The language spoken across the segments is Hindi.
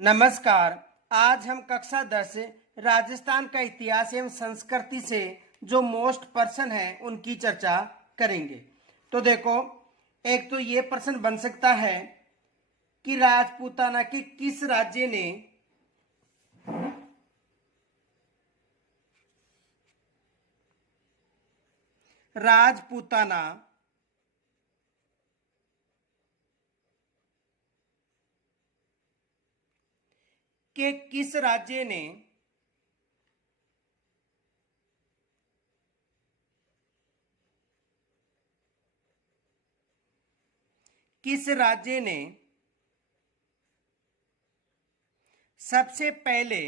नमस्कार। आज हम कक्षा 10 राजस्थान का इतिहास एवं संस्कृति से जो मोस्ट पर्सन है उनकी चर्चा करेंगे। तो देखो, एक तो ये प्रश्न बन सकता है कि राजपूताना के किस राज्य ने राजपूताना के किस राज्य ने किस राज्य ने सबसे पहले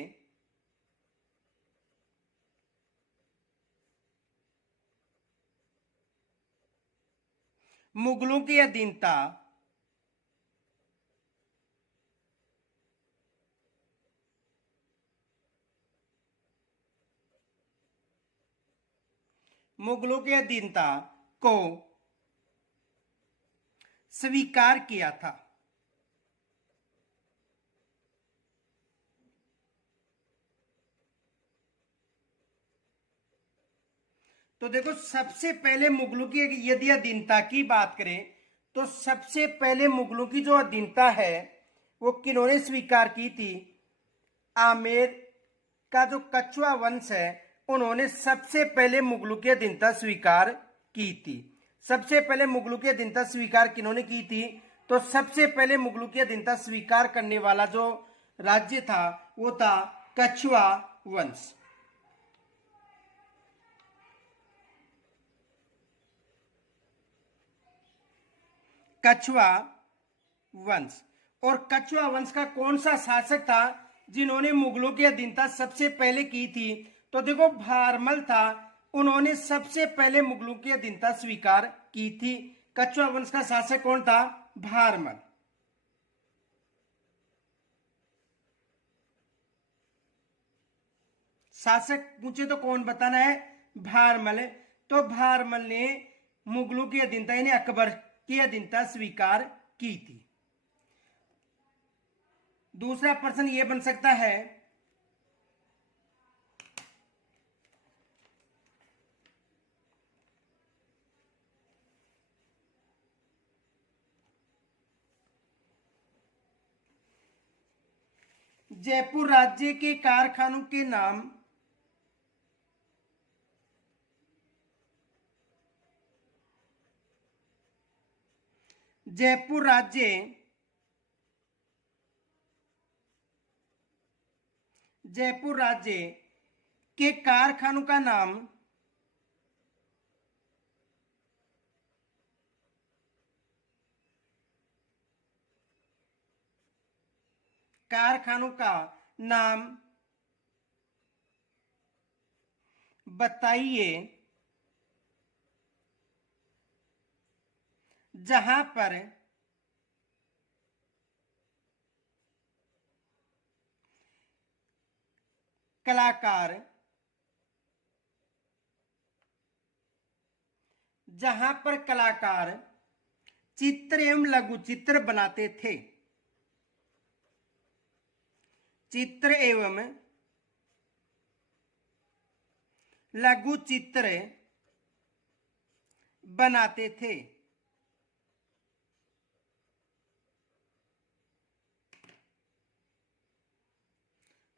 मुगलों की अधीनता को स्वीकार किया था। तो देखो, सबसे पहले मुगलों की यदि अधीनता की बात करें तो सबसे पहले मुगलों की जो अधीनता है वो किन्होंने स्वीकार की थी? आमेर का जो कछुआ वंश है उन्होंने सबसे पहले मुगलों की अधीनता स्वीकार की थी। सबसे पहले मुगलों की अधीनता स्वीकार किन्होंने की थी? तो सबसे पहले मुगलों की अधीनता स्वीकार करने वाला जो राज्य था वो था कछुआ वंश। कछुआ वंश। और कछुआ वंश का कौन सा शासक था जिन्होंने मुगलों की अधीनता सबसे पहले की थी? तो देखो, भारमल था। उन्होंने सबसे पहले मुगलों की अधीनता स्वीकार की थी। कछुआ वंश का शासक कौन था? भारमल। शासक पूछे तो कौन बताना है? भारमल। तो भारमल ने मुगलों की अधीनता यानी अकबर की अधीनता स्वीकार की थी। दूसरा प्रश्न यह बन सकता है, जयपुर राज्य के कारखानों के नाम जयपुर राज्य जयपुर राज्य के कारखानों का नाम कारखानों का नाम बताइए जहां पर कलाकार चित्र एवं लघु चित्र बनाते थे। चित्र एवं लघु चित्र बनाते थे।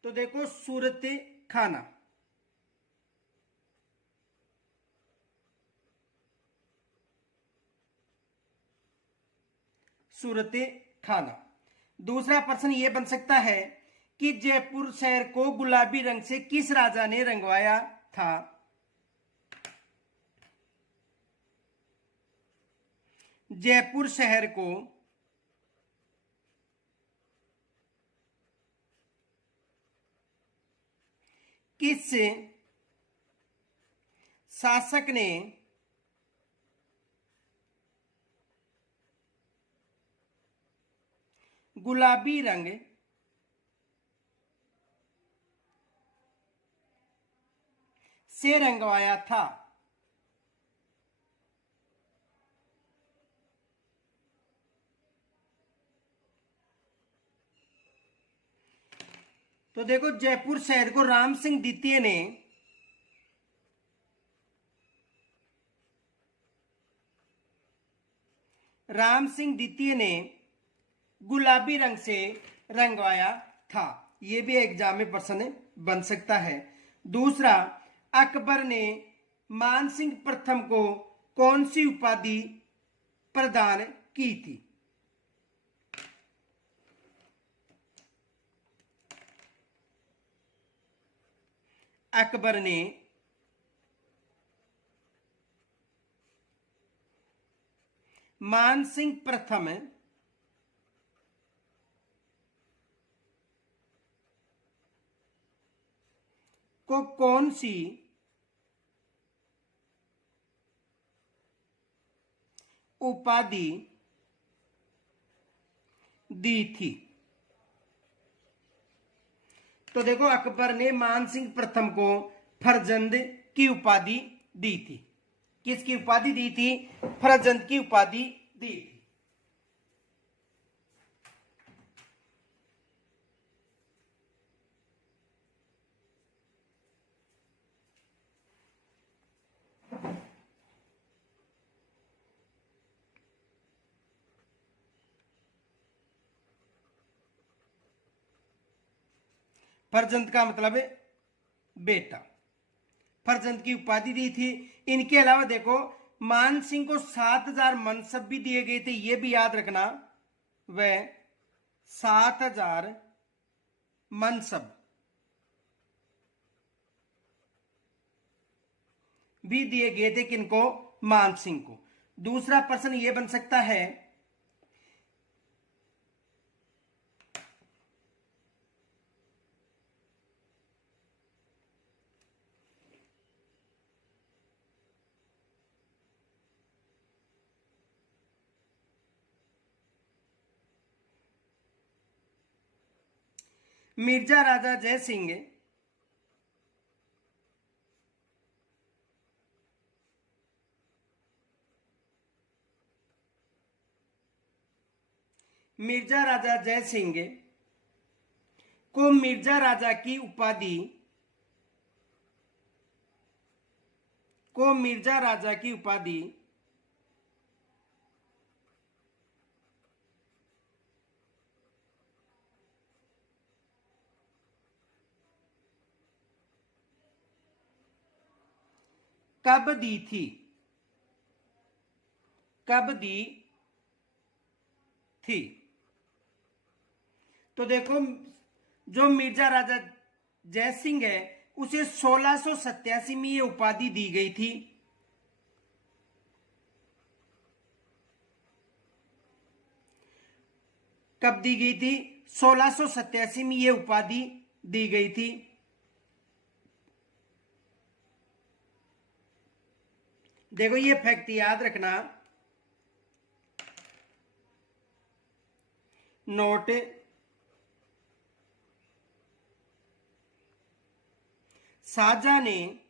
तो देखो, सूरत खाना। सूरत खाना। दूसरा प्रश्न यह बन सकता है कि जयपुर शहर को गुलाबी रंग से किस राजा ने रंगवाया था? जयपुर शहर को किस शासक ने गुलाबी रंग से रंगवाया था? तो देखो जयपुर शहर को राम सिंह द्वितीय ने गुलाबी रंग से रंगवाया था। यह भी एग्जाम में प्रश्न बन सकता है। दूसरा, अकबर ने मान सिंह प्रथम को कौन सी उपाधि प्रदान की थी? अकबर ने मान सिंह प्रथम को कौन सी उपाधि दी थी? तो देखो अकबर ने मान सिंह प्रथम को फरजंद की उपाधि दी थी। किसकी उपाधि दी थी? फरजंद की उपाधि दी थी। फरजंद का मतलब है बेटा। फरजंद की उपाधि दी थी। इनके अलावा देखो मान सिंह को 7,000 मनसब भी दिए गए थे, यह भी याद रखना। वह 7,000 मनसब भी दिए गए थे किनको? मान सिंह को। दूसरा प्रश्न यह बन सकता है, मिर्जा राजा जय सिंह को मिर्जा राजा की उपाधि कब दी थी? तो देखो जो मिर्जा राजा जय सिंह है उसे 1687 में ये उपाधि दी गई थी। कब दी गई थी? 1687 में ये उपाधि दी गई थी। देखो ये फैक्ट याद रखना, नोट शाहजहां ने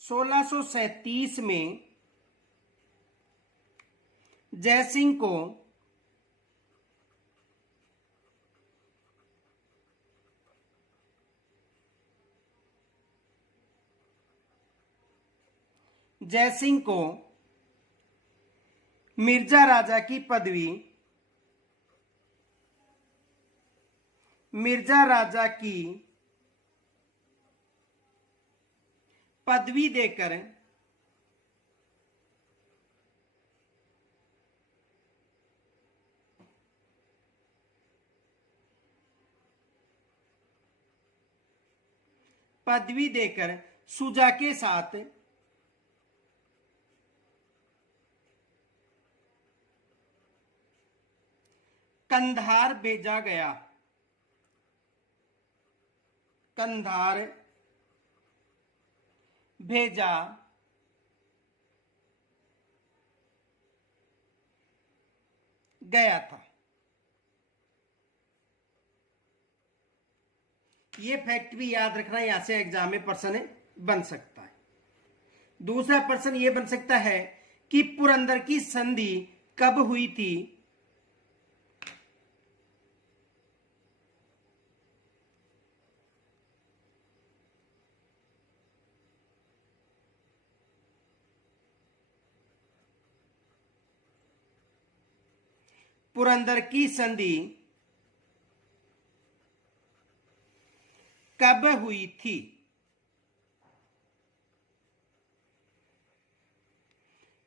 1637 में जयसिंह को मिर्जा राजा की पदवी देकर सुजा के साथ कंधार भेजा गया। था। ये फैक्ट भी याद रखना, यहां से एग्जाम में प्रश्न बन सकता है। दूसरा प्रश्न ये बन सकता है कि पुरंदर की संधि कब हुई थी? पुरंदर की संधि कब हुई थी?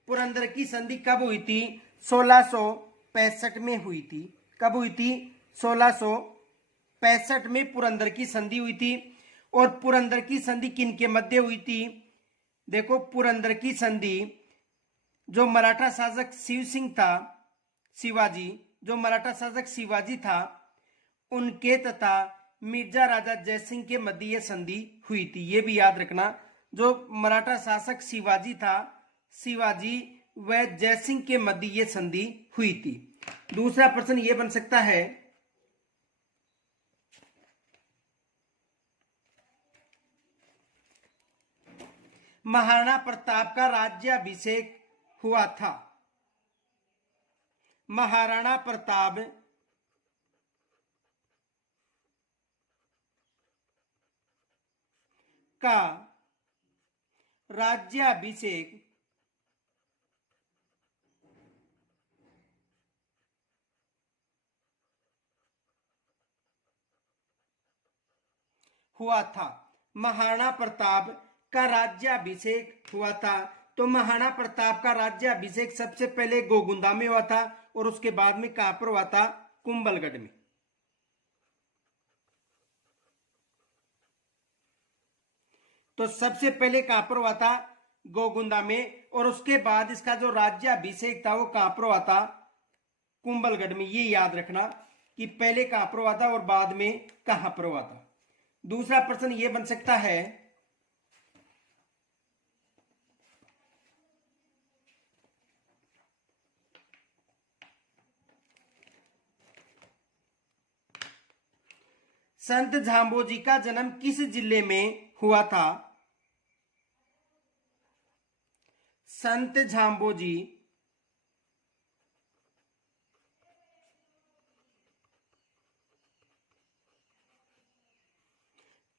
पुरंदर की संधि कब हुई थी? 1665 में हुई थी। कब हुई थी? 1665 में पुरंदर की संधि हुई थी। और पुरंदर की संधि किनके मध्य हुई थी? देखो, पुरंदर की संधि जो मराठा शासक शिव सिंह था, शिवाजी, जो मराठा शासक शिवाजी था, उनके तथा मिर्जा राजा जयसिंह के मध्य यह संधि हुई थी। ये भी याद रखना, जो मराठा शासक शिवाजी था, शिवाजी व जयसिंह के मध्य यह संधि हुई थी। दूसरा प्रश्न यह बन सकता है, महाराणा प्रताप का राज्याभिषेक हुआ था। महाराणा प्रताप का राज्याभिषेक हुआ था। महाराणा प्रताप का राज्याभिषेक हुआ था। तो महाराणा प्रताप का राज्याभिषेक सबसे पहले गोगुंदा में हुआ था और उसके बाद में कहां पर हुआ था? कुंभलगढ़ में। तो सबसे पहले कहां पर हुआ था? गोगुंदा में। और उसके बाद इसका जो राज्याभिषेक था वो कहां पर हुआ था? कुंभलगढ़ में। ये याद रखना कि पहले कहां पर हुआ था और बाद में कहां पर हुआ था। दूसरा प्रश्न ये बन सकता है, संत झाम्बोजी का जन्म किस जिले में हुआ था? संत झाम्बोजी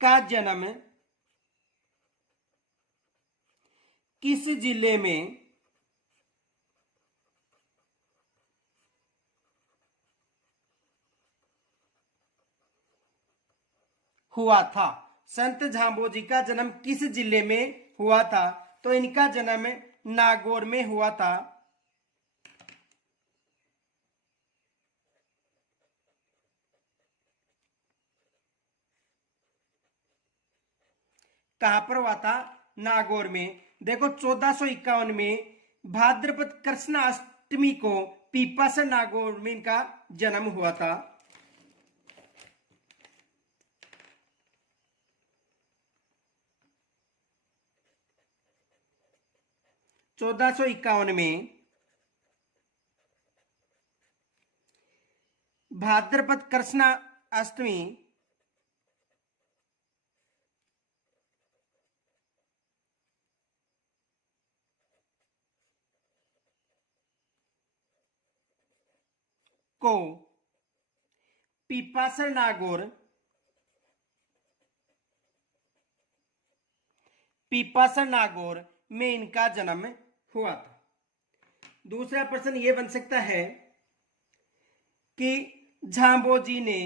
का जन्म किस जिले में हुआ था? संत झाम्बोजी का जन्म किस जिले में हुआ था? तो इनका जन्म नागौर में हुआ था। कहां पर हुआ था? नागौर में। देखो, 1451 में भाद्रपद कृष्ण अष्टमी को पीपासन नागौर में इनका जन्म हुआ था। 1451 में भाद्रपद कृष्ण अष्टमी को पीपासन नागौर में इनका जन्म हुआ था। दूसरा प्रश्न यह बन सकता है कि झाम्बोजी ने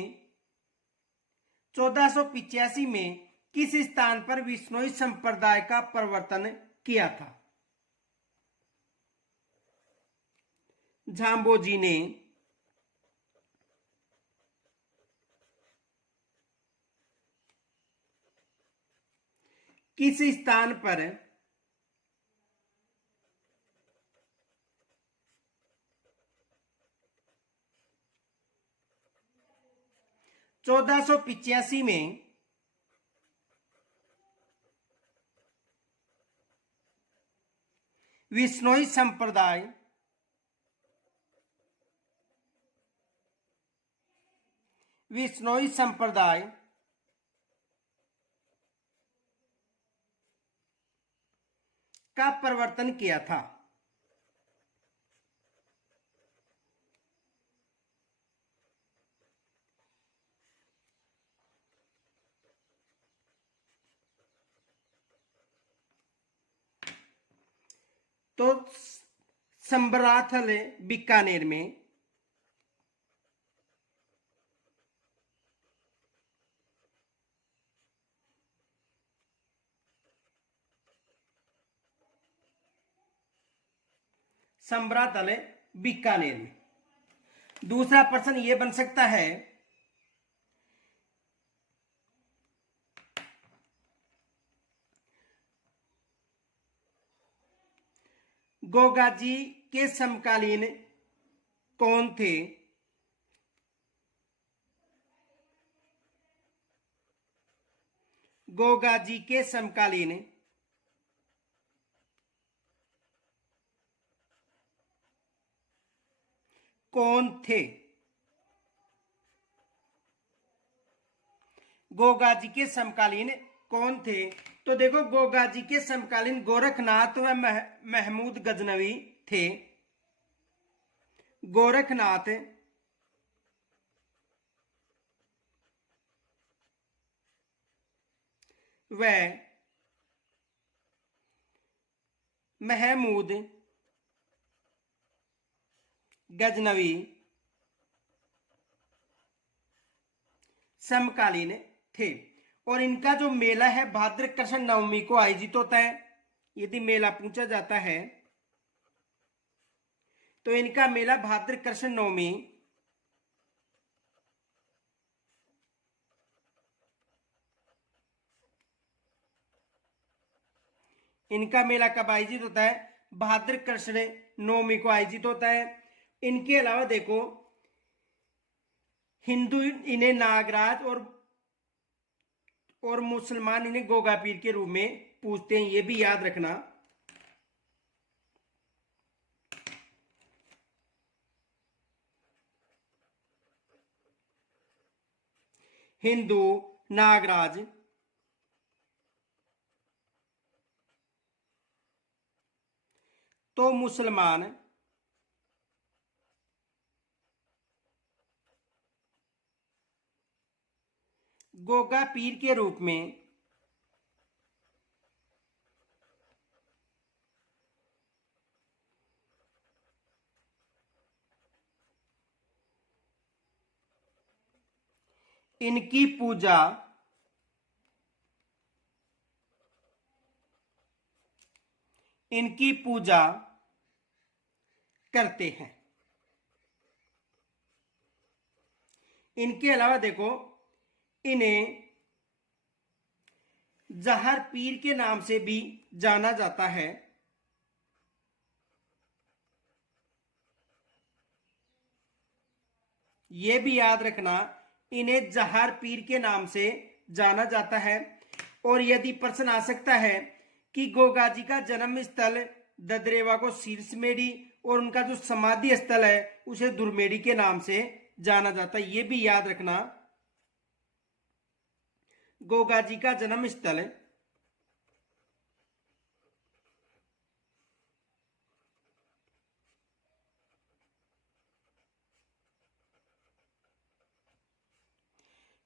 1485 में किस स्थान पर विश्नोई संप्रदाय का प्रवर्तन किया था? झाम्बोजी ने किस स्थान पर चौदह सौ पिचासी में विश्नोई संप्रदाय का प्रवर्तन किया था? तो संबराथल बीकानेर में। संबराथल बीकानेर में। दूसरा प्रश्न यह बन सकता है, गोगाजी के समकालीन कौन थे? गोगाजी के समकालीन कौन थे? गोगाजी के समकालीन कौन थे? तो देखो, गोगाजी के समकालीन गोरखनाथ व महमूद गजनवी थे। गोरखनाथ व महमूद गजनवी समकालीन थे। और इनका जो मेला है भाद्र कृष्ण नवमी को आयोजित होता है। यदि मेला पूछा जाता है तो इनका मेला भाद्र कृष्ण नवमी इनका मेला कब आयोजित होता है? भाद्र कृष्ण नवमी को आयोजित होता है। इनके अलावा देखो, हिंदू इन्हें नागराज और मुसलमान इन्हें गोगा पीर के रूप में पूजते हैं, ये भी याद रखना। हिंदू नागराज तो मुसलमान गोगा पीर के रूप में इनकी पूजा करते हैं। इनके अलावा देखो, इन्हें जहर पीर के नाम से भी जाना जाता है। यह भी याद रखना, इन्हें जहर पीर के नाम से जाना जाता है। और यदि प्रश्न आ सकता है कि गोगाजी का जन्म स्थल ददरेवा को शीर्षमेड़ी और उनका जो समाधि स्थल है उसे दुर्मेड़ी के नाम से जाना जाता है, यह भी याद रखना। गोगाजी का जन्म स्थल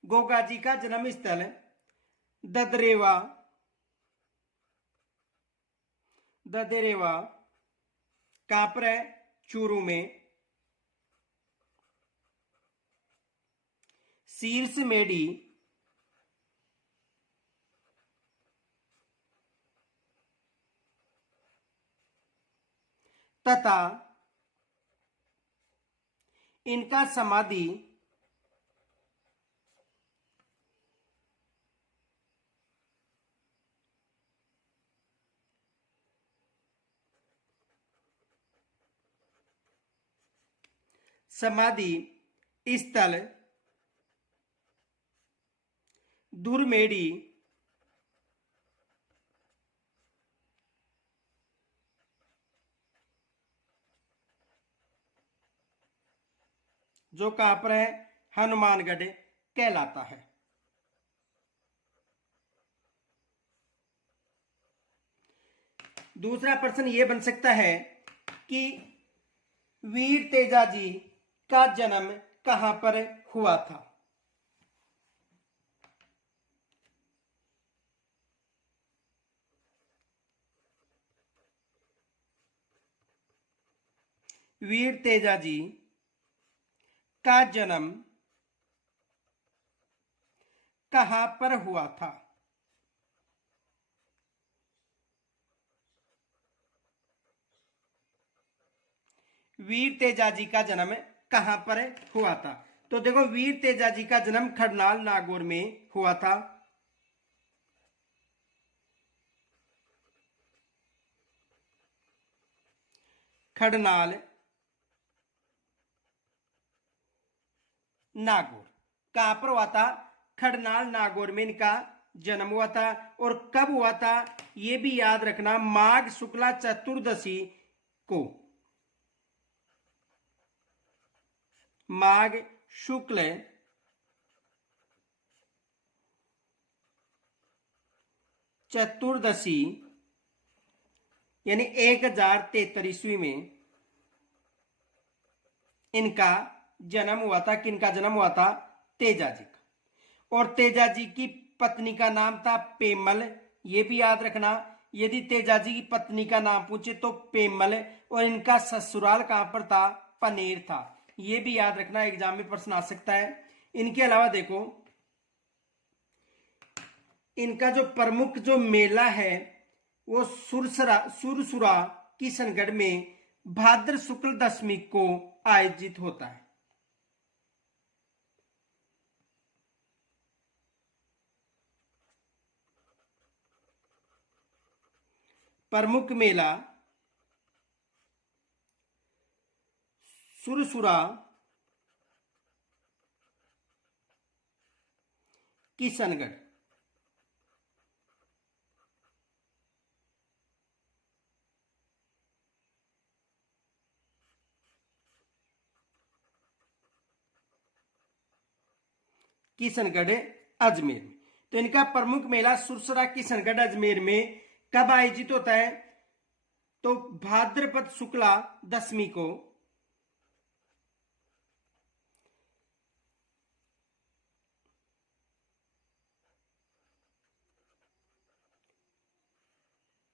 गोगाजी का जन्म स्थल ददरेवा कहां पर है? चूरू में। शीर्षमेड़ी तथा इनका समाधि स्थल दुर्मेड़ी जो कहां पर है? हनुमानगढ़ कहलाता है। दूसरा प्रश्न यह बन सकता है कि वीर तेजाजी का जन्म कहां पर हुआ था? वीर तेजाजी का जन्म कहां पर हुआ था? वीर तेजाजी का जन्म कहां पर हुआ था? तो देखो, वीर तेजाजी का जन्म खरनाल नागौर में हुआ था। खरनाल नागौर कहां पर हुआ था? खरनाल नागौर में इनका जन्म हुआ था। और कब हुआ था ये भी याद रखना, माघ शुक्ला चतुर्दशी को। माघ शुक्ल चतुर्दशी यानी 1073 ईस्वी में इनका जन्म हुआ था। किनका जन्म हुआ था? तेजाजी का। और तेजाजी की पत्नी का नाम था पेमल, ये भी याद रखना। यदि तेजाजी की पत्नी का नाम पूछे तो पेमल, और इनका ससुराल कहां पर था? पनेर था। ये भी याद रखना, एग्जाम में प्रश्न आ सकता है। इनके अलावा देखो, इनका जो प्रमुख जो मेला है वो सुरसुरा किशनगढ़ में भाद्र शुक्ल दशमी को आयोजित होता है। प्रमुख मेला सुरसुरा किशनगढ़। किशनगढ़ अजमेर में। तो इनका प्रमुख मेला सुरसुरा किशनगढ़ अजमेर में कब आयोजित होता है? तो भाद्रपद शुक्ला दशमी को।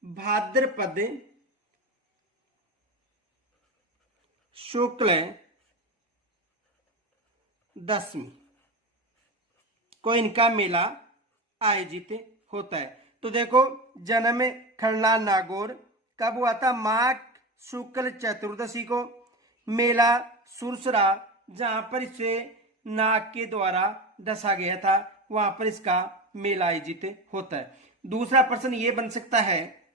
भाद्रपद शुक्ल दशमी को इनका मेला आयोजित होता है। तो देखो, जन्म खरनाल नागौर कब हुआ था? माघ शुक्ल चतुर्दशी को। मेला सुरसुरा, जहां पर इसे नाग के द्वारा डसा गया था, वहां पर इसका मेला आयोजित होता है। दूसरा प्रश्न ये बन सकता है,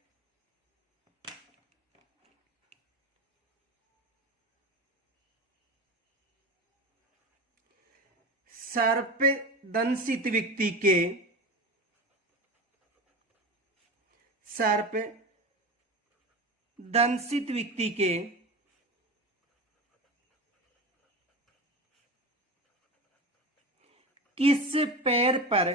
सर्पदंशित व्यक्ति के किस पैर पर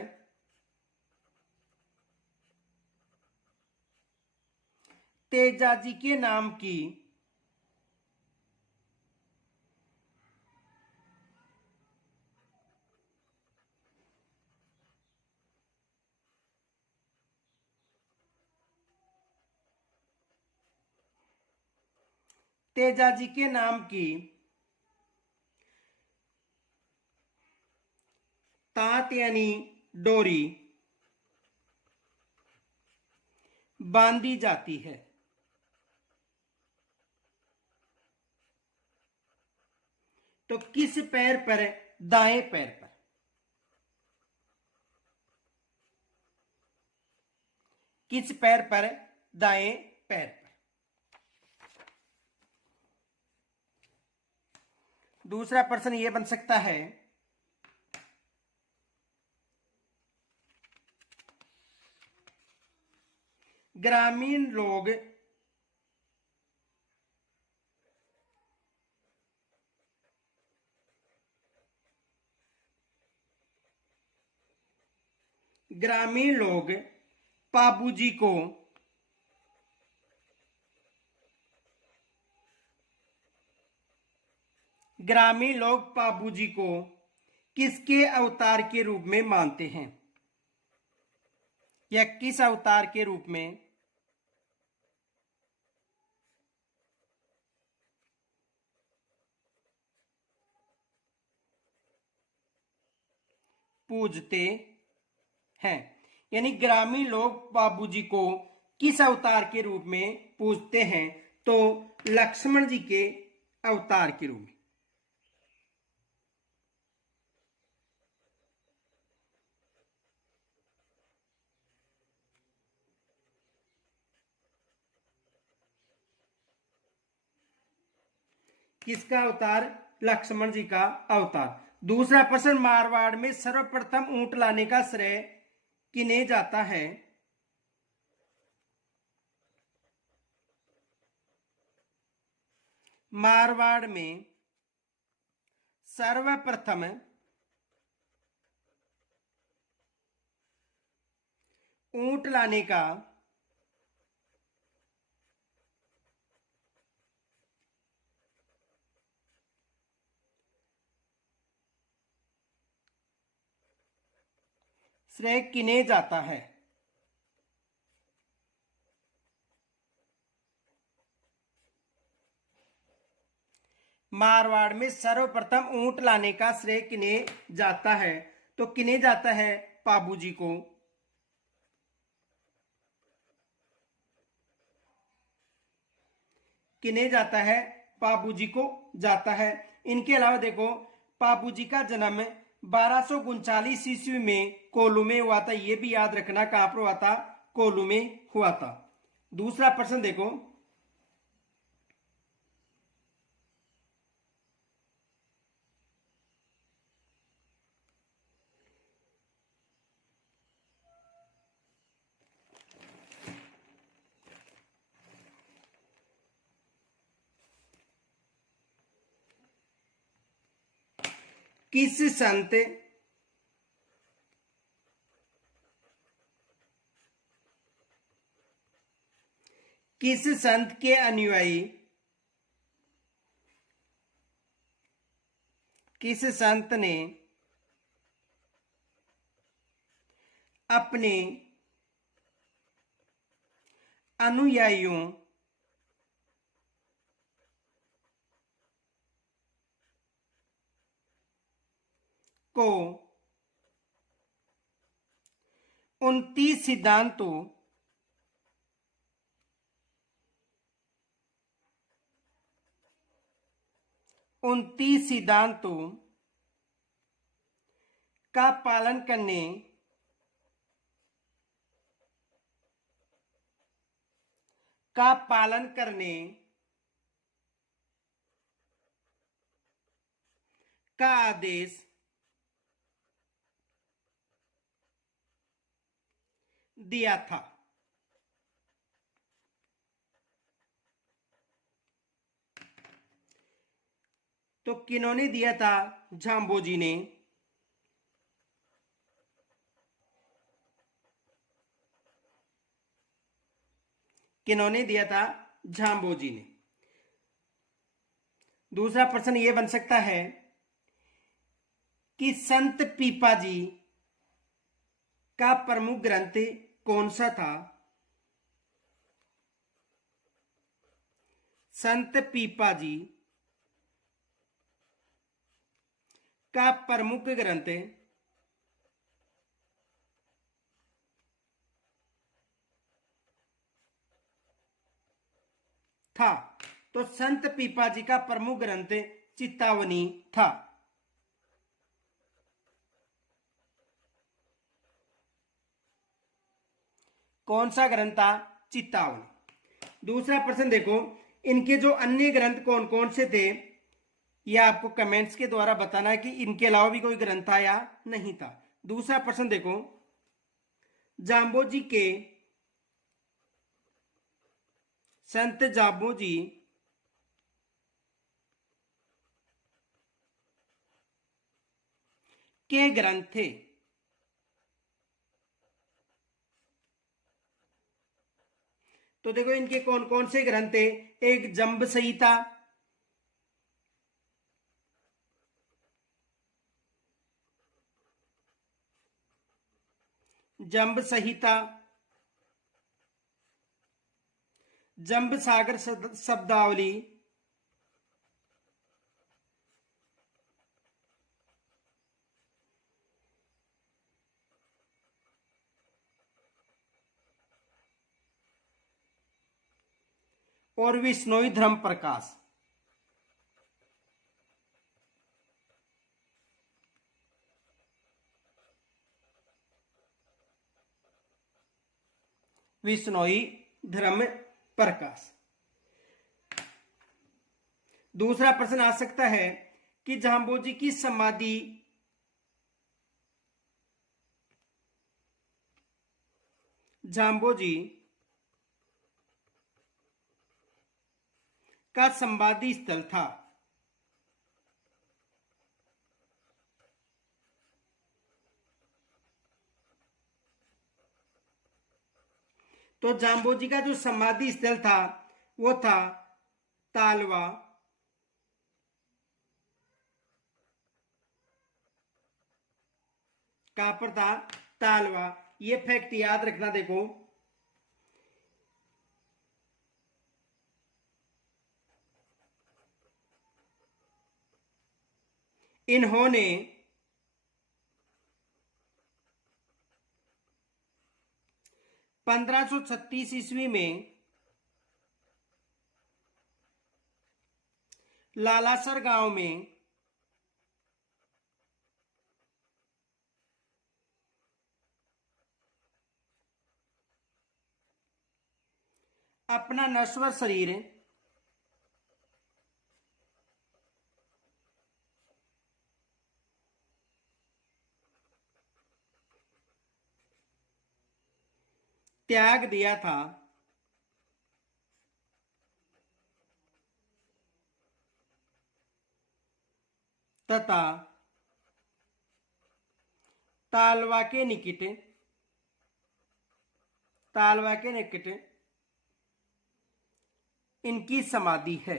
तेजाजी के नाम की तेजाजी के नाम की तात यानी डोरी बांधी जाती है? तो किस पैर पर? दाएं पैर पर। किस पैर पर? दाएं पैर पर। दूसरा प्रश्न यह बन सकता है, ग्रामीण लोग पाबूजी को किसके अवतार के रूप में मानते हैं? या किस अवतार के रूप में पूजते हैं। यानी ग्रामीण लोग बाबूजी को किस अवतार के रूप में पूजते हैं? तो लक्ष्मण जी के अवतार के रूप में। किसका अवतार? लक्ष्मण जी का अवतार। दूसरा प्रश्न, मारवाड़ में सर्वप्रथम ऊंट लाने का श्रेय किन्हें जाता है? मारवाड़ में सर्वप्रथम ऊंट लाने का श्रेय किन्हें जाता है? मारवाड़ में सर्वप्रथम ऊंट लाने का श्रेय किन्हें जाता है? तो किन्हें जाता है? पाबूजी को। किन्हें जाता है? पाबूजी को जाता है। इनके अलावा देखो, पाबूजी का जन्म 1239 ईस्वी में कोल्लू में हुआ था। यह भी याद रखना, कहां पर हुआ था? कोल्लू में हुआ था। दूसरा प्रश्न देखो, किस संत के अनुयायी किस संत ने अपने अनुयायियों को 29 सिद्धांतों का पालन करने का आदेश दिया था? तो किन्होंने दिया था? झाम्बोजी ने। किन्होंने दिया था? झाम्बोजी ने। दूसरा प्रश्न यह बन सकता है कि संत पीपाजी का प्रमुख ग्रंथ कौन सा था? संत पीपाजी का प्रमुख ग्रंथ था। तो संत पीपाजी का प्रमुख ग्रंथ चित्तावनी था। कौन सा ग्रंथ था? चित्तावनी। दूसरा प्रश्न देखो, इनके जो अन्य ग्रंथ कौन कौन से थे, यह आपको कमेंट्स के द्वारा बताना है कि इनके अलावा भी कोई ग्रंथ था या नहीं था। दूसरा प्रश्न देखो, जाम्बोजी के संत जाम्बोजी के ग्रंथ थे। तो देखो, इनके कौन कौन से ग्रंथ थे? एक जंब संहिता, जंब संहिता, जंब सागर शब्दावली, और विश्नोई धर्म प्रकाश। विश्नोई धर्म प्रकाश। दूसरा प्रश्न आ सकता है कि जाम्बोजी की समाधि जाम्बोजी का समाधि स्थल था। तो जाम्बोजी का जो समाधि स्थल था वो था तालवा। कहां पर था? तालवा। ये फैक्ट याद रखना। देखो, इन्होंने 1536 ईस्वी में लालासर गांव में अपना नश्वर शरीर त्याग दिया था। तथा तालवा के निकट इनकी समाधि है।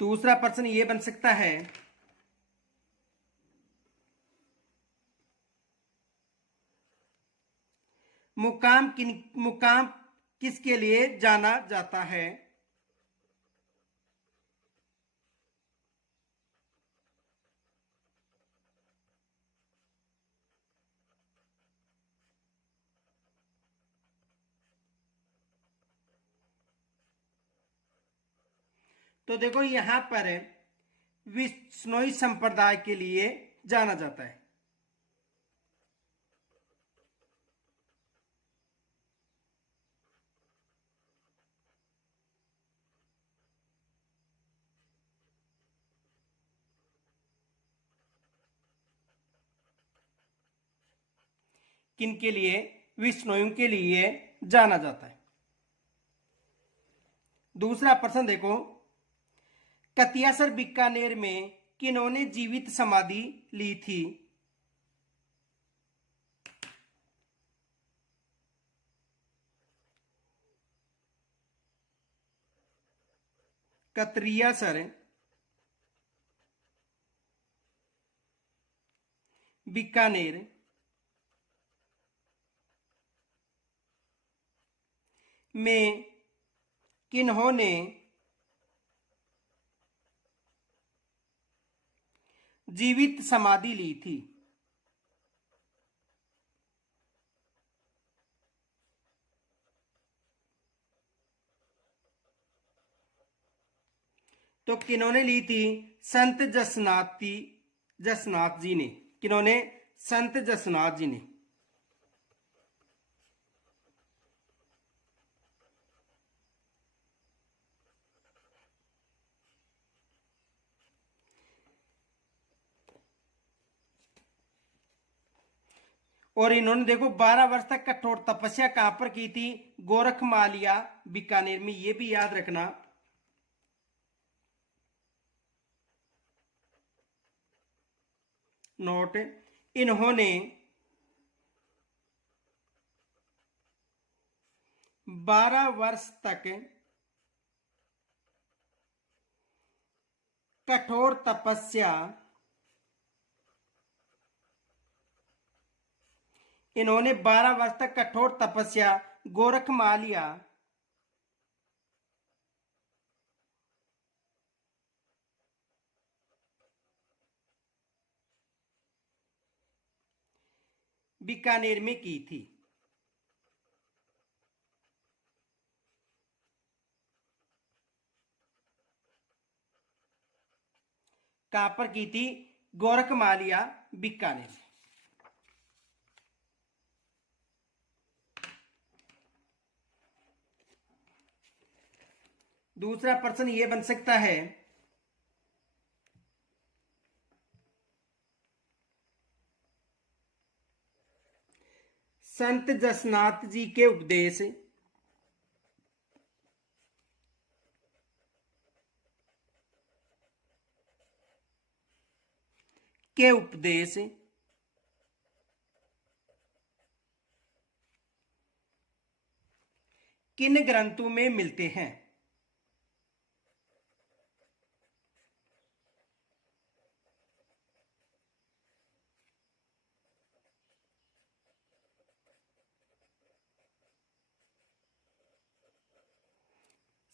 दूसरा प्रश्न यह बन सकता है, मुकाम किसके लिए जाना जाता है? तो देखो, यहां पर विश्नोई संप्रदाय के लिए जाना जाता है। किनके लिए? विश्नोइयों के लिए जाना जाता है। दूसरा प्रश्न देखो, कतियासर बीकानेर में किन्होंने जीवित समाधि ली थी? कतरियासर बीकानेर में किन्होंने जीवित समाधि ली थी? तो किन्होंने ली थी? संत जसनाथ जी ने। किन्होंने? संत जसनाथ जी ने। और इन्होंने देखो 12 वर्ष तक कठोर तपस्या कहां पर की थी? गोरखमालिया बीकानेर में। ये भी याद रखना। नोट, इन्होंने 12 वर्ष तक कठोर तपस्या इन्होंने 12 वर्ष तक कठोर तपस्या गोरखमालिया बीकानेर में की थी। कहां पर की थी? गोरखमाल या बीकानेर। दूसरा प्रश्न यह बन सकता है, संत जसनाथ जी के उपदेश किन ग्रंथों में मिलते हैं?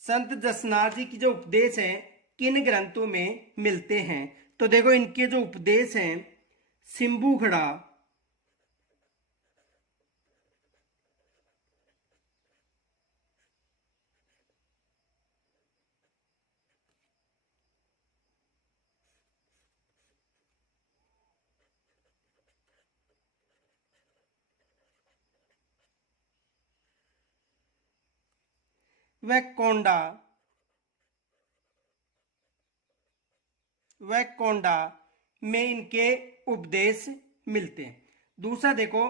संत जसनाथ जी की जो उपदेश है किन ग्रंथों में मिलते हैं? तो देखो इनके जो उपदेश हैं, सिंबू खड़ा, वह कोंडा में इनके उपदेश मिलते हैं। दूसरा देखो,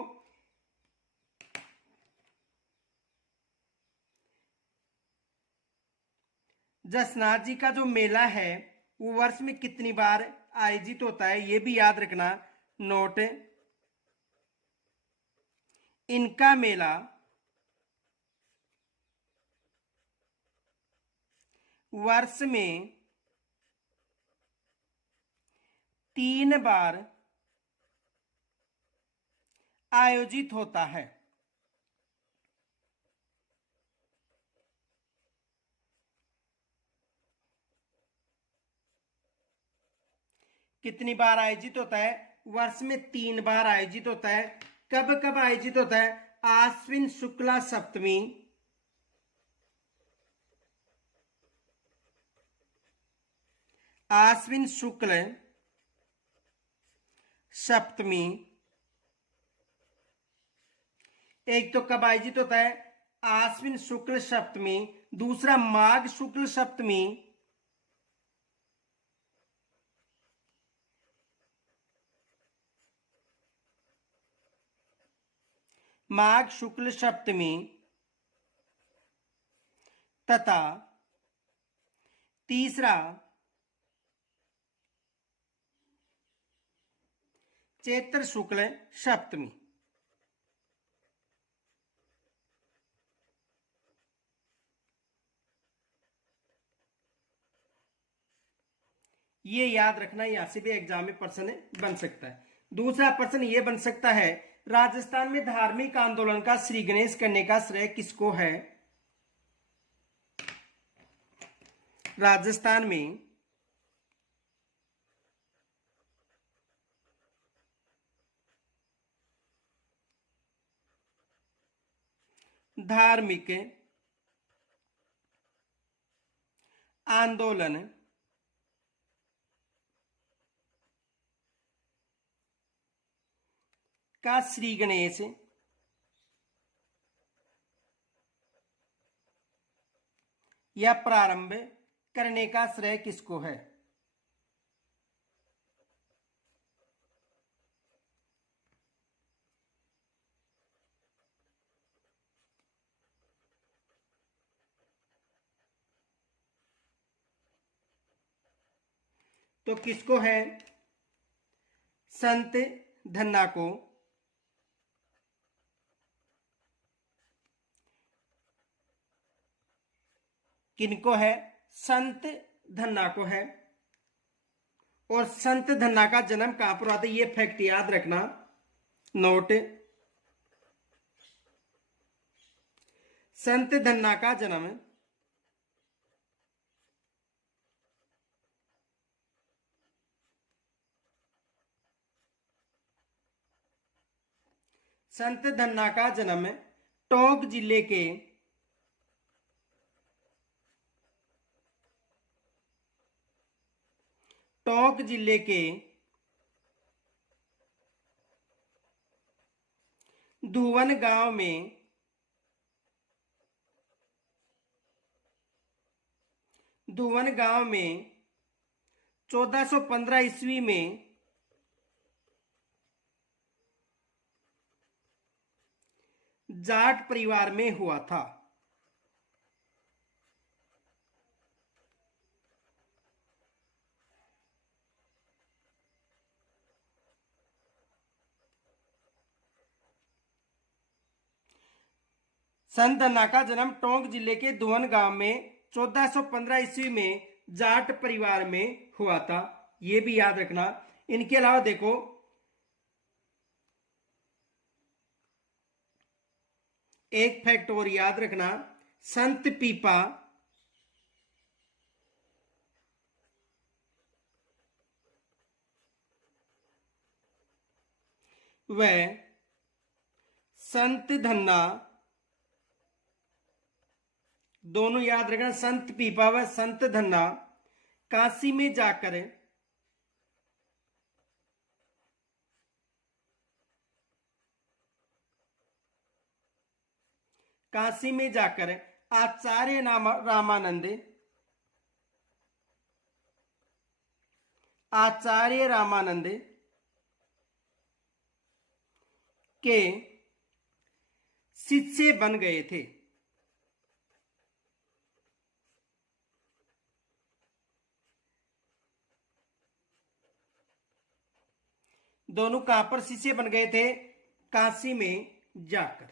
जसनाथ जी का जो मेला है वो वर्ष में कितनी बार आयोजित होता है? ये भी याद रखना, नोट। इनका मेला वर्ष में 3 बार आयोजित होता है। कितनी बार आयोजित होता है? वर्ष में 3 बार आयोजित होता है। कब कब आयोजित होता है? आश्विन शुक्ला सप्तमी, आश्विन शुक्ल सप्तमी। एक तो कब आयोजित होता है? आश्विन शुक्ल सप्तमी। दूसरा माघ शुक्ल सप्तमी, माघ शुक्ल सप्तमी, तथा तीसरा चैत्र शुक्ल सप्तमी। ये याद रखना, यहां से भी एग्जाम में प्रश्न बन सकता है। दूसरा प्रश्न ये बन सकता है, राजस्थान में धार्मिक आंदोलन का श्री गणेश करने का श्रेय किसको है? राजस्थान में धार्मिक आंदोलन का श्री गणेश या प्रारंभ करने का श्रेय किसको है? तो किसको है? संत धन्ना को। किनको है? संत धन्ना को है। और संत धन्ना का जन्म कहां पर आता है? ये फैक्ट याद रखना, नोट। संत धन्ना का जन्म संत धन्ना का जन्म टोंक जिले के धुवन गांव में 1415 ईस्वी में जाट परिवार में हुआ था। संत धन्ना का जन्म टोंक जिले के धुवन गांव में 1415 ईस्वी में जाट परिवार में हुआ था, ये भी याद रखना। इनके अलावा देखो एक फैक्ट और याद रखना, संत पीपा व संत धन्ना दोनों याद रखना, संत पीपा व संत धन्ना काशी में जाकर आचार्य रामानंद के शिष्य बन गए थे। दोनों कहां पर शिष्य बन गए थे? काशी में जाकर।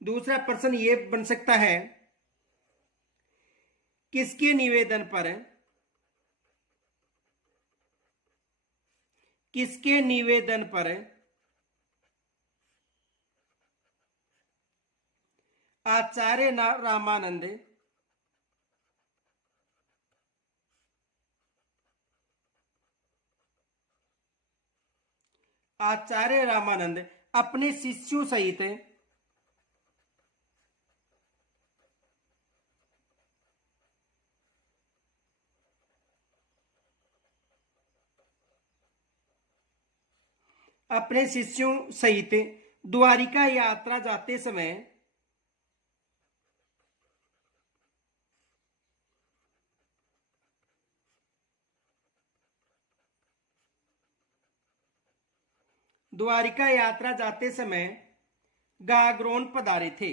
दूसरा प्रश्न ये बन सकता है, किसके निवेदन पर आचार्य रामानंद अपने शिष्यों सहित द्वारिका यात्रा जाते समय गागरोन पधारे थे।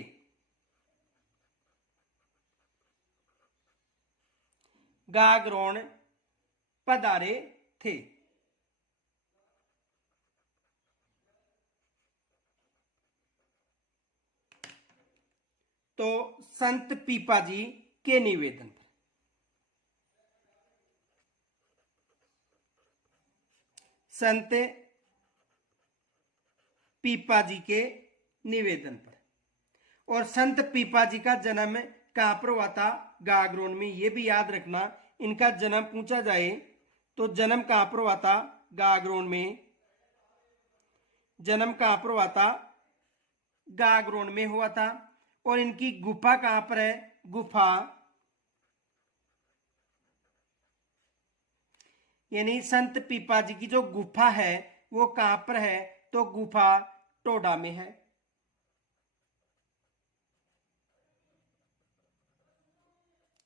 तो संत पीपा जी के निवेदन पर, संत पीपा जी के निवेदन पर। और संत पीपा जी का जन्म कहां पर हुआ था? गागरोन में। यह भी याद रखना, इनका जन्म पूछा जाए तो जन्म कहां पर हुआ था? गागरोन में। जन्म कहां पर हुआ था? गागरोन में हुआ था। और इनकी गुफा कहां पर है? गुफा यानी संत पीपा जी की जो गुफा है वो कहां पर है? तो गुफा टोडा में है।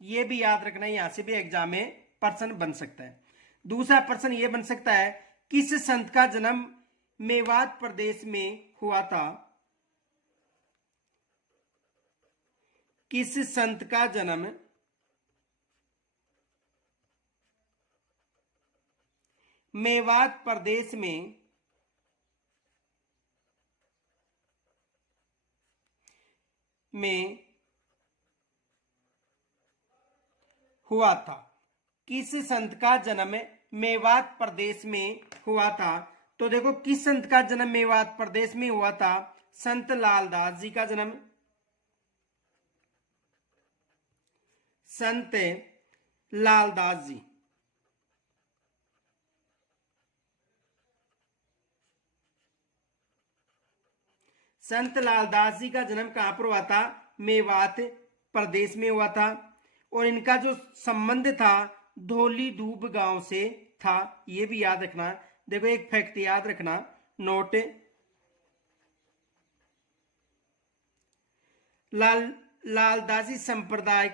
यह भी याद रखना, यहां से भी एग्जाम में प्रश्न बन सकता है। दूसरा प्रश्न यह बन सकता है, किस संत का जन्म मेवात प्रदेश में हुआ था? किस संत का जन्म मेवात प्रदेश में हुआ था? किस संत का जन्म मेवात प्रदेश में हुआ था? तो देखो, किस संत का जन्म मेवात प्रदेश में हुआ था? संत लालदास जी का जन्म, संत लालदास जी। संत लालदास जी का जन्म कहां पर हुआ था? मेवात प्रदेश में हुआ था। और इनका जो संबंध था धौली धूप गांव से था, ये भी याद रखना। देखो एक फैक्ट याद रखना, नोट। लालदासी संप्रदाय,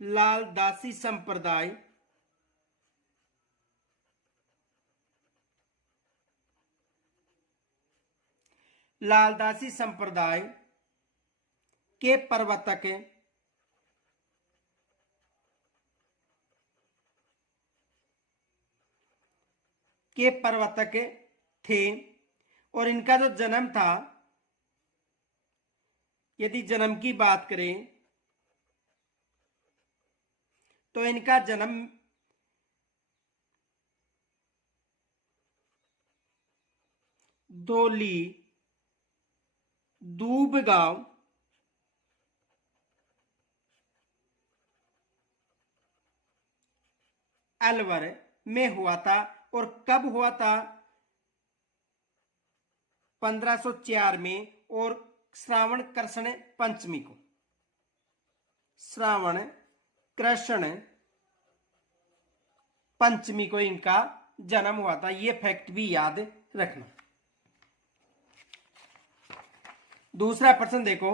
लालदासी संप्रदाय लालदासी संप्रदाय के प्रवर्तक थे। और इनका जो जन्म था, यदि जन्म की बात करें तो इनका जन्म धौली दूब गांव अलवर में हुआ था। और कब हुआ था? 1504 में। और श्रावण कृष्ण पंचमी को, श्रावण कृष्ण पंचमी को इनका जन्म हुआ था। ये फैक्ट भी याद रखना। दूसरा प्रश्न देखो,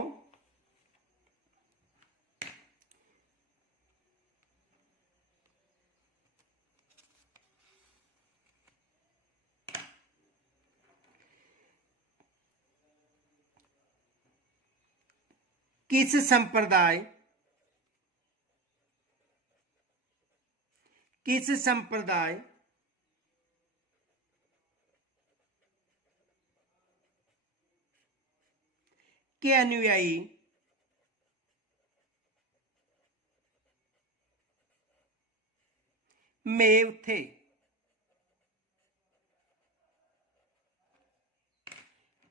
किस संप्रदाय के अनुयायी मेव थे?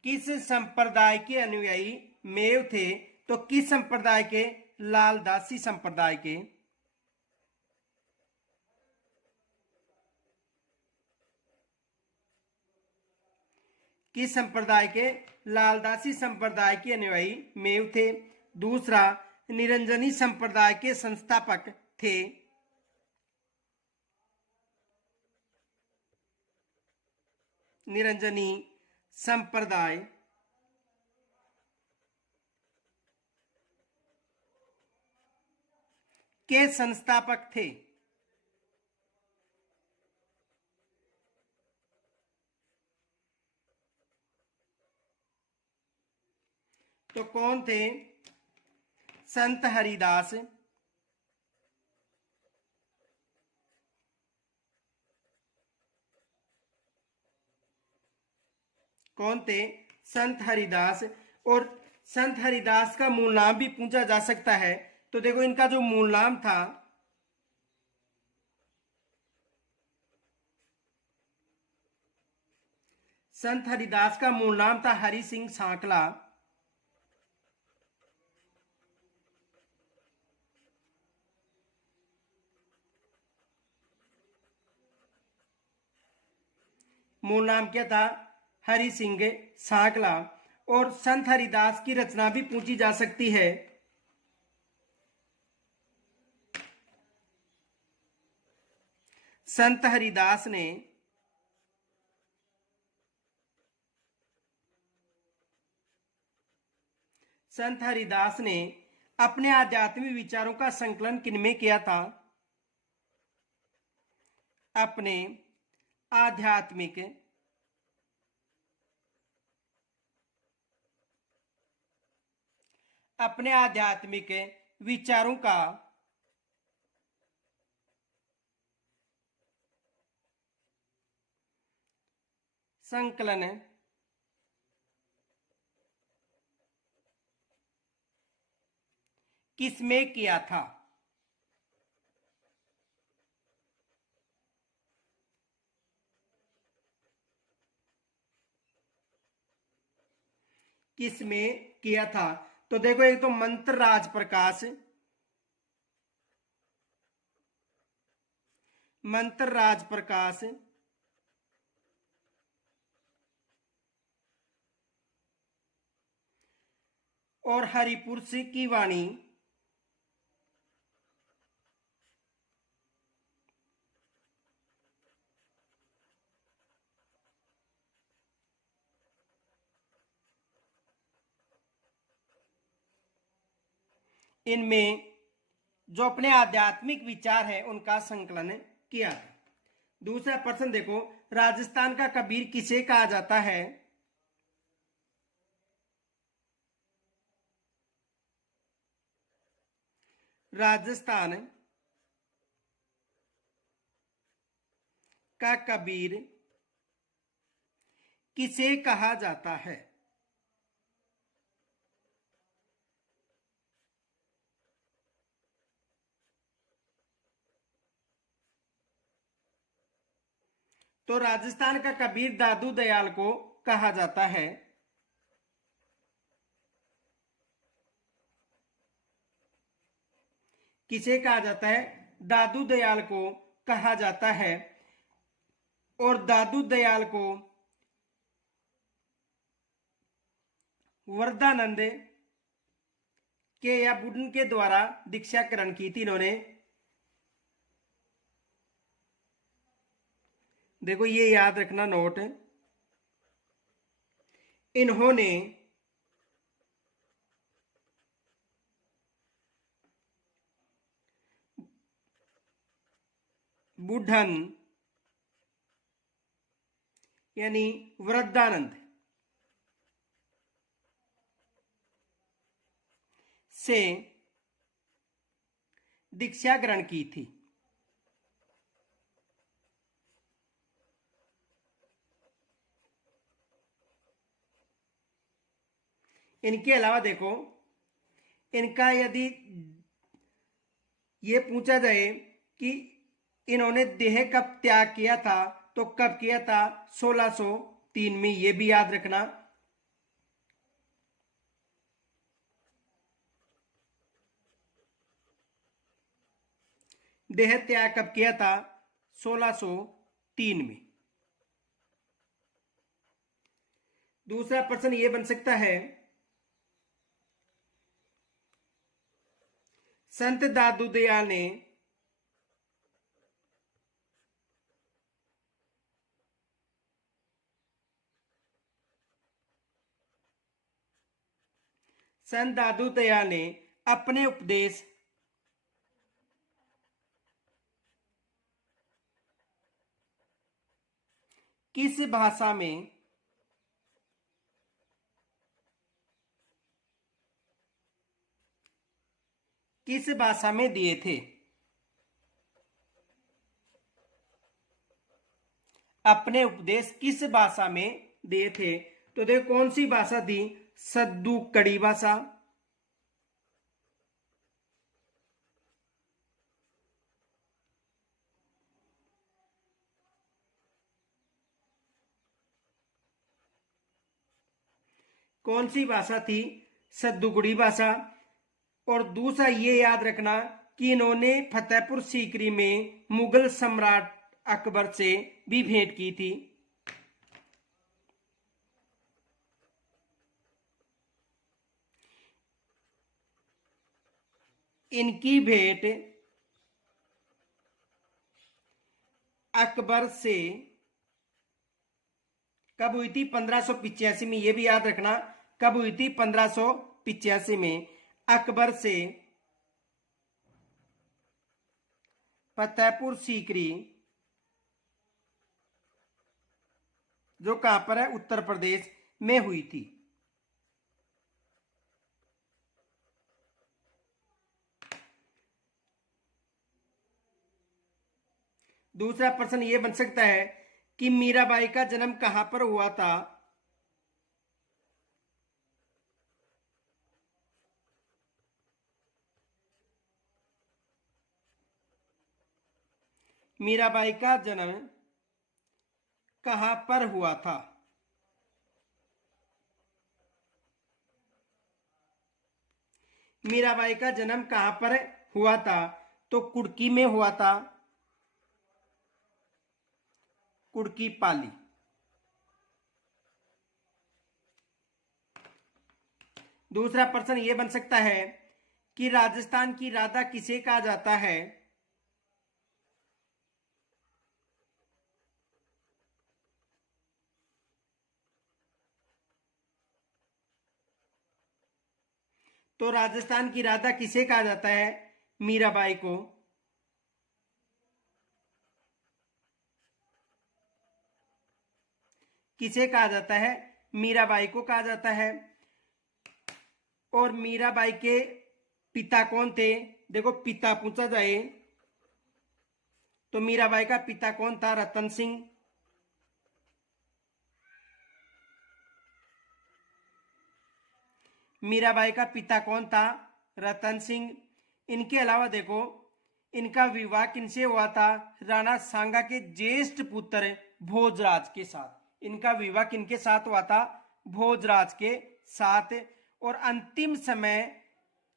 किस संप्रदाय के अनुयायी मेव थे? तो किस संप्रदाय के? लालदासी संप्रदाय के। किस संप्रदाय के? लालदासी संप्रदाय के अनुयायी मेव थे। दूसरा, निरंजनी संप्रदाय के संस्थापक थे। निरंजनी संप्रदाय के संस्थापक थे। तो कौन थे? संत हरिदास, कौन थे? संत हरिदास। और संत हरिदास का मूल नाम भी पूछा जा सकता है। तो देखो इनका जो मूल नाम था, संत हरिदास का मूल नाम था हरि सिंह सांकला। मूल नाम क्या था? हरि सिंह सांकला। और संत हरिदास की रचना भी पूछी जा सकती है। संत हरिदास ने अपने आध्यात्मिक विचारों का संकलन किनमें किया था? अपने आध्यात्मिक विचारों का संकलन किसमें किया था? किसमें किया था? तो देखो एक तो मंत्र राज प्रकाश, मंत्र राज प्रकाश, और हरिपुर की वाणी इनमें जो अपने आध्यात्मिक विचार है उनका संकलन किया है। दूसरा प्रश्न देखो, राजस्थान का कबीर किसे कहा जाता है? राजस्थान का कबीर किसे कहा जाता है? तो राजस्थान का कबीर दादू दयाल को कहा जाता है। किसे कहा जाता है? दादू दयाल को कहा जाता है। और दादू दयाल को वरदानंद के या बुद्धन के द्वारा दीक्षा ग्रहण की थी इन्होंने। देखो ये याद रखना नोट, इन्होंने बुद्धन यानी वृद्धानंद से दीक्षा ग्रहण की थी। इनके अलावा देखो, इनका यदि ये पूछा जाए कि इन्होंने देह कब त्याग किया था तो कब किया था? 1603 में। ये भी याद रखना। देह त्याग कब किया था? 1603 में। दूसरा प्रश्न ये बन सकता है, संत दादू दयाल ने संत दादू दयाल ने अपने उपदेश किस भाषा में दिए थे? अपने उपदेश किस भाषा में दिए थे? तो देखो कौन सी भाषा थी? सद्दू कड़ी भाषा, कौन सी भाषा थी? सद्दूगुड़ी भाषा। और दूसरा ये याद रखना कि इन्होंने फतेहपुर सीकरी में मुगल सम्राट अकबर से भी भेंट की थी। इनकी भेंट अकबर से कब हुई थी? 1585 में। यह भी याद रखना कब हुई थी? 1585 में अकबर से फतेहपुर सीकरी, जो कहां पर है? उत्तर प्रदेश में हुई थी। दूसरा प्रश्न यह बन सकता है कि मीराबाई का जन्म कहां पर हुआ था? मीराबाई का जन्म कहां पर हुआ था? मीराबाई का जन्म कहां पर हुआ था? तो कुड़की में हुआ था। कुड़की पाली। दूसरा प्रश्न ये बन सकता है कि राजस्थान की राधा किसे कहा जाता है? तो राजस्थान की राधा किसे कहा जाता है? मीराबाई को। किसे कहा जाता है? मीराबाई को कहा जाता है। और मीराबाई के पिता कौन थे? देखो पिता पूछा जाए तो मीराबाई का पिता कौन था? रतन सिंह। मीराबाई का पिता कौन था? रतन सिंह। इनके अलावा देखो इनका विवाह किनसे हुआ था? राणा सांगा के ज्येष्ठ पुत्र भोजराज के साथ। इनका विवाह किनके साथ हुआ था? भोजराज के साथ। और अंतिम समय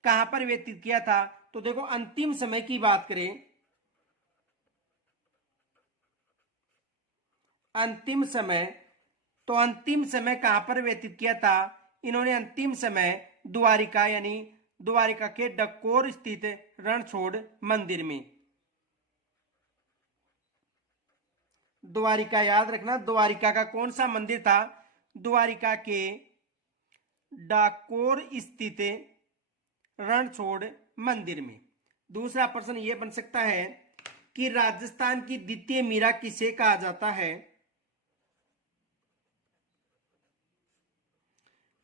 कहां पर व्यतीत किया था? तो देखो अंतिम समय की बात करें, अंतिम समय, तो अंतिम समय कहां पर व्यतीत किया था? इन्होंने अंतिम समय द्वारिका यानी द्वारिका के डकोर स्थित रणछोड़ मंदिर में। द्वारिका याद रखना, द्वारिका का कौन सा मंदिर था? द्वारिका के डाकोर स्थित रणछोड़ मंदिर में। दूसरा प्रश्न यह बन सकता है कि राजस्थान की द्वितीय मीरा किसे कहा जाता है?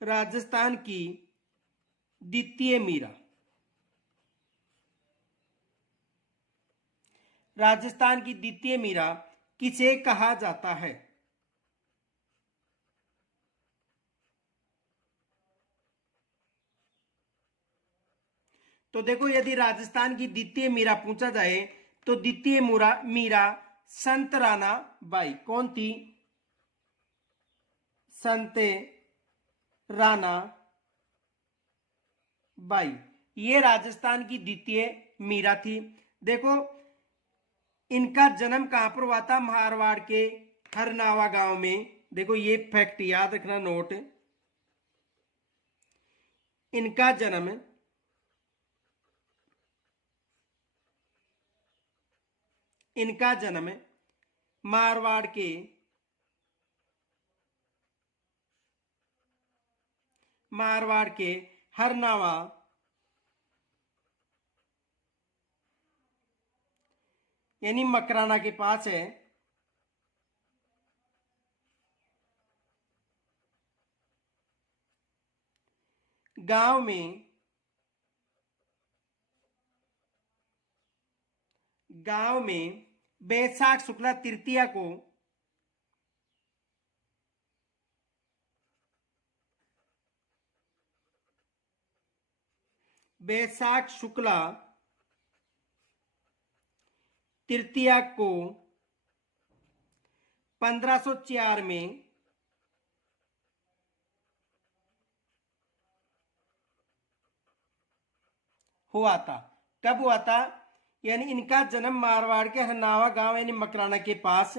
राजस्थान की द्वितीय मीरा, राजस्थान की द्वितीय मीरा किसे कहा जाता है? तो देखो यदि राजस्थान की द्वितीय मीरा पूछा जाए तो द्वितीय मीरा संत राणा बाई। कौन थी? संत राणा बाई। ये राजस्थान की द्वितीय मीरा थी। देखो इनका जन्म कहां पर हुआ था? मारवाड़ के हरनावा गांव में। देखो ये फैक्ट याद रखना, नोट। इनका जन्म मारवाड़ के हरनावा यानी मकराना के पास है। गांव में बैसाख शुक्ला तृतीया को बैसाख शुक्ला तृतीया को 1504 में हुआ था। कब हुआ था? यानी इनका जन्म मारवाड़ के हरनावा गांव यानी मकराना के पास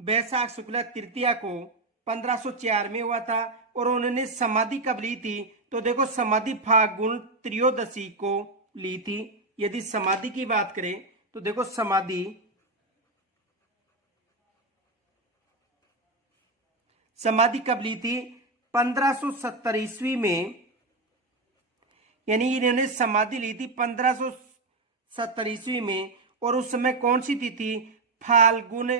बैसाख शुक्ला तृतीया को 1504 में हुआ था। और उन्होंने समाधि कब ली थी? तो देखो समाधि फाल्गुन त्रयोदशी को ली थी। यदि समाधि की बात करें तो देखो समाधि कब ली थी? 1570 ईस्वी में। यानी इन्होंने समाधि ली थी 1570 ईस्वी में। और उस समय कौन सी तिथि? फाल्गुन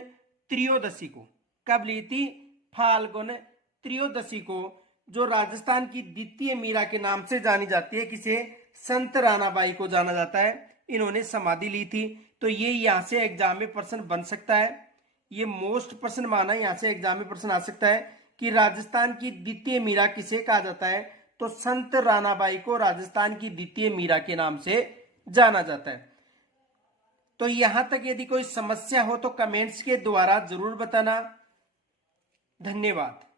त्रयोदशी को। कब ली थी? फाल्गुन त्रयोदशी को, जो राजस्थान की द्वितीय मीरा के नाम से जानी जाती है। किसे? संत राणाबाई को जाना जाता है। इन्होंने समाधि ली थी। तो ये यहां से एग्जाम में प्रश्न बन सकता है। ये मोस्ट प्रश्न माना, यहां से एग्जाम में प्रश्न आ सकता है कि राजस्थान की द्वितीय मीरा किसे कहा जाता है? तो संत राणाबाई को राजस्थान की द्वितीय मीरा के नाम से जाना जाता है। तो यहां तक यदि कोई समस्या हो तो कमेंट्स के द्वारा जरूर बताना। धन्यवाद।